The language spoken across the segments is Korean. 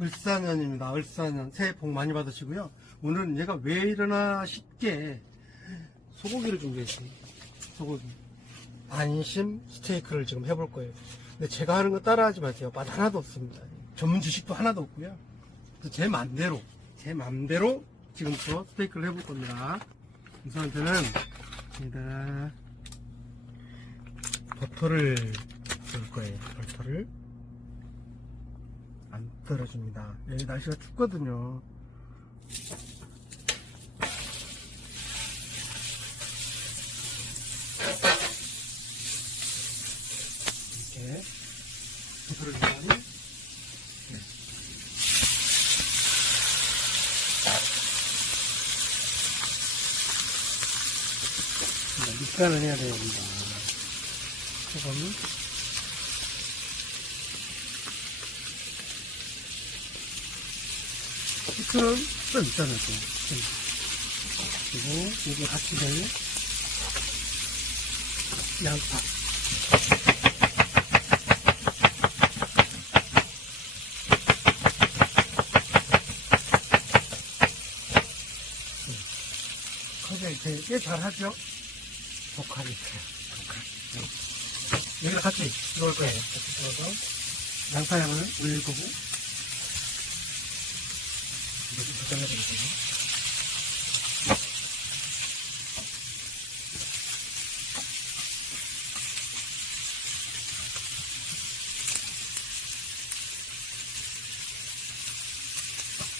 을사년입니다. 을사년. 새해 복 많이 받으시고요. 오늘은 얘가 왜 이러나 싶게 소고기를 준비했어요. 소고기. 안심 스테이크를 지금 해볼 거예요. 근데 제가 하는 거 따라하지 마세요. 맛 하나도 없습니다. 전문 지식도 하나도 없고요. 제 맘대로, 제 맘대로 지금부터 스테이크를 해볼 겁니다. 우선 저는 여기다 버터를 넣을 거예요. 버터를. 안 떨어집니다. 여기 날씨가 춥거든요. 이렇게 넣으면 밑간을 해야 됩니다. 소금. 시크는 좀 있잖아요. 그리고 이게 같이 될 양파. 커져 되게 잘하죠? 독하게. 독하. 네. 여기다 같이 넣을 거예요. 같이 넣어서 양파향을 올릴 거고 잘라야 되겠어요.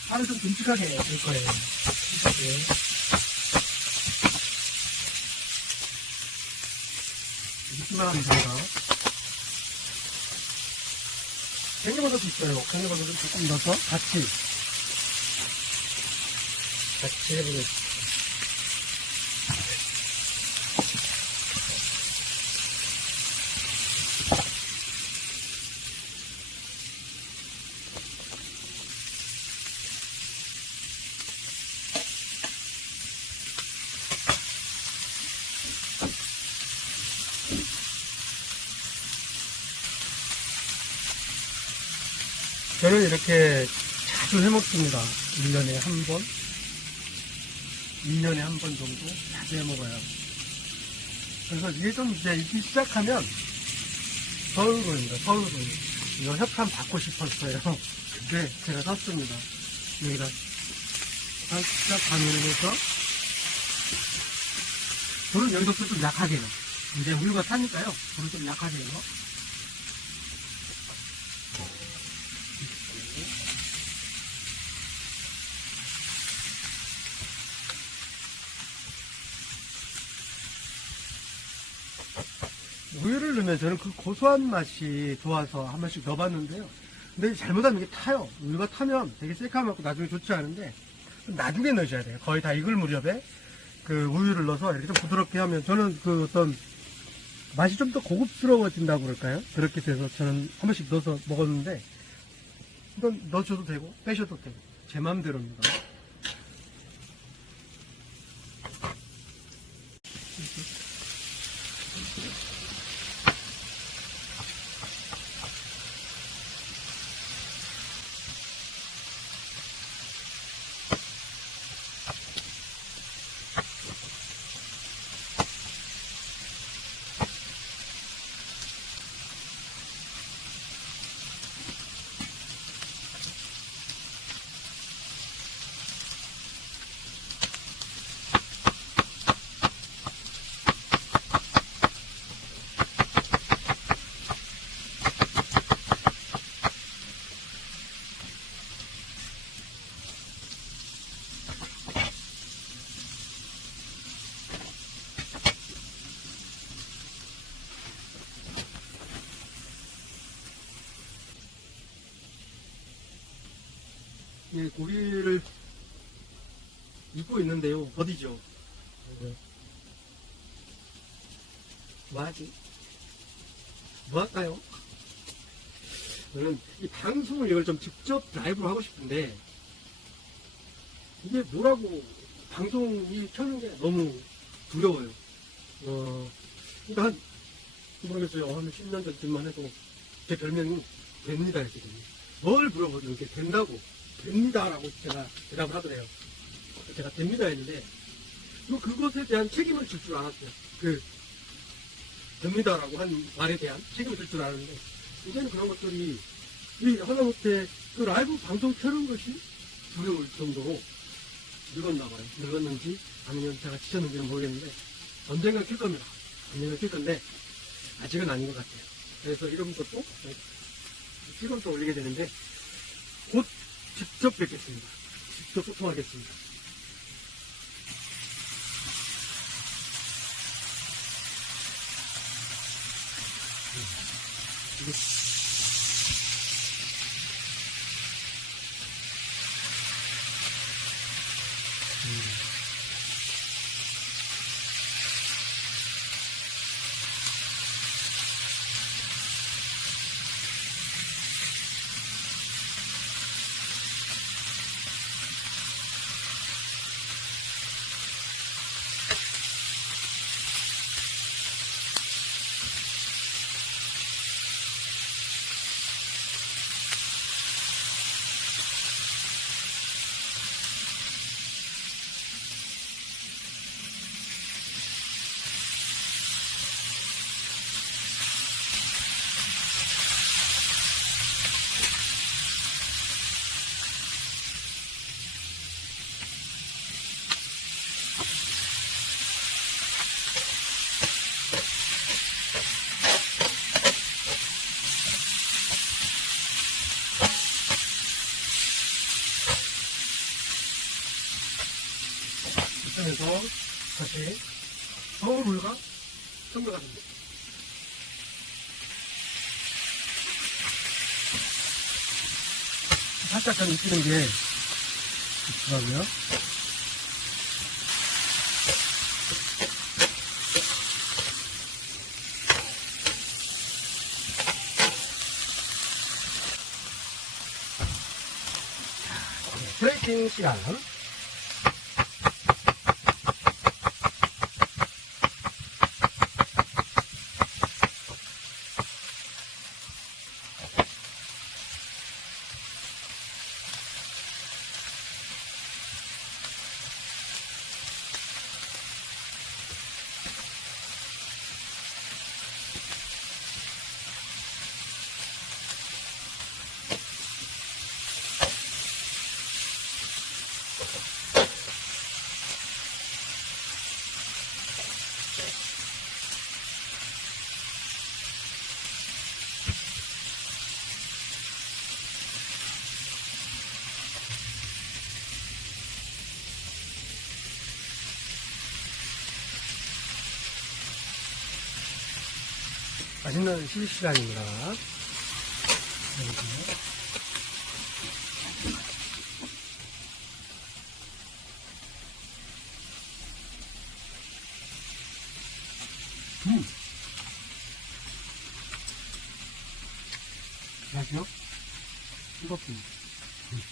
하루 좀 듬직하게 될 거예요. 듬직하게. 느낌만 하면 됩니다. 갱년버섯도 있어요. 갱년버섯을 조금 넣어서 같이 같이 해보겠습니다. 저는 이렇게 자주 해먹습니다. 1년에 한 번. 2년에 한 번 정도 자주 해먹어요. 그래서 이게 좀 이제 익기 시작하면 서울구입니다. 서울구. 이거 협찬 받고 싶었어요. 근데 제가 샀습니다. 여기다 살짝 가면서 불은 여기서 좀 약하게 해요. 이제 우유가 타니까요. 불을 좀 약하게 해요. 우유를 넣으면 저는 그 고소한 맛이 좋아서 한 번씩 넣어봤는데요. 근데 잘못하면 이게 타요. 우유가 타면 되게 새까맣고 나중에 좋지 않은데 나중에 넣으셔야 돼요. 거의 다 익을 무렵에 그 우유를 넣어서 이렇게 좀 부드럽게 하면 저는 그 어떤 맛이 좀 더 고급스러워진다고 그럴까요? 그렇게 돼서 저는 한 번씩 넣어서 먹었는데 이건 넣어줘도 되고 빼셔도 되고 제 마음대로입니다. 예, 고기를 입고 있는데요. 어디죠? 네. 뭐 하지? 뭐 할까요? 저는 이 방송을 이걸 좀 직접 라이브로 하고 싶은데 이게 뭐라고 방송이 켜는 게 너무 두려워요. 어, 그러니까 한, 모르겠어요. 한 10년 전쯤만 해도 제 별명이 됩니다 했거든요. 뭘 물어보든 이렇게 된다고 됩니다라고 제가 대답을 하더래요. 제가 됩니다 했는데 또 그것에 대한 책임을 질 줄 알았어요. 그 됩니다라고 한 말에 대한 책임을 질 줄 알았는데 이제는 그런 것들이 이 하다못해 그 라이브 방송 켜는 것이 두려울 정도로 늙었나 봐요. 늙었는지 아니면 제가 지쳤는지는 모르겠는데 언젠가 킬 겁니다. 언젠가 킬 건데 아직은 아닌 것 같아요. 그래서 이런 것도 시간도 올리게 되는데 곧 직접 뵙겠습니다. 직접 소통하겠습니다. 그 래서 다시 서울물과 첨가가 됩니다. 살짝 좀 익히는 게 좋더라고요. 프레이팅 시간. 맛있는 휴식 시간입니다. 이렇게. 음. 맛이요? 뜨겁습니다. 음.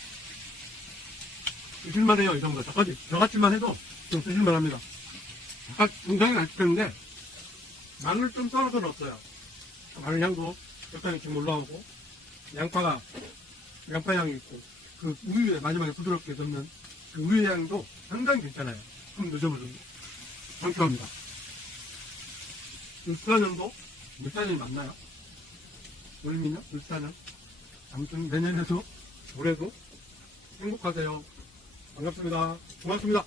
드실만 해요, 이 정도. 저까지, 저같이만 해도 좀 드실만 합니다. 아까 굉장히 맛있었는데, 마늘 좀 썰어서 넣었어요. 마늘 향도 적당히 좀 올라오고, 양파가, 양파 향이 있고, 그 우유에 마지막에 부드럽게 넣는 그 우유 향도 상당히 괜찮아요. 한번 드셔보세요. 상쾌합니다. 울산연도 울산이 맞나요? 울미냐? 울산은? 아무튼 내년에도 올해도 행복하세요. 반갑습니다. 고맙습니다.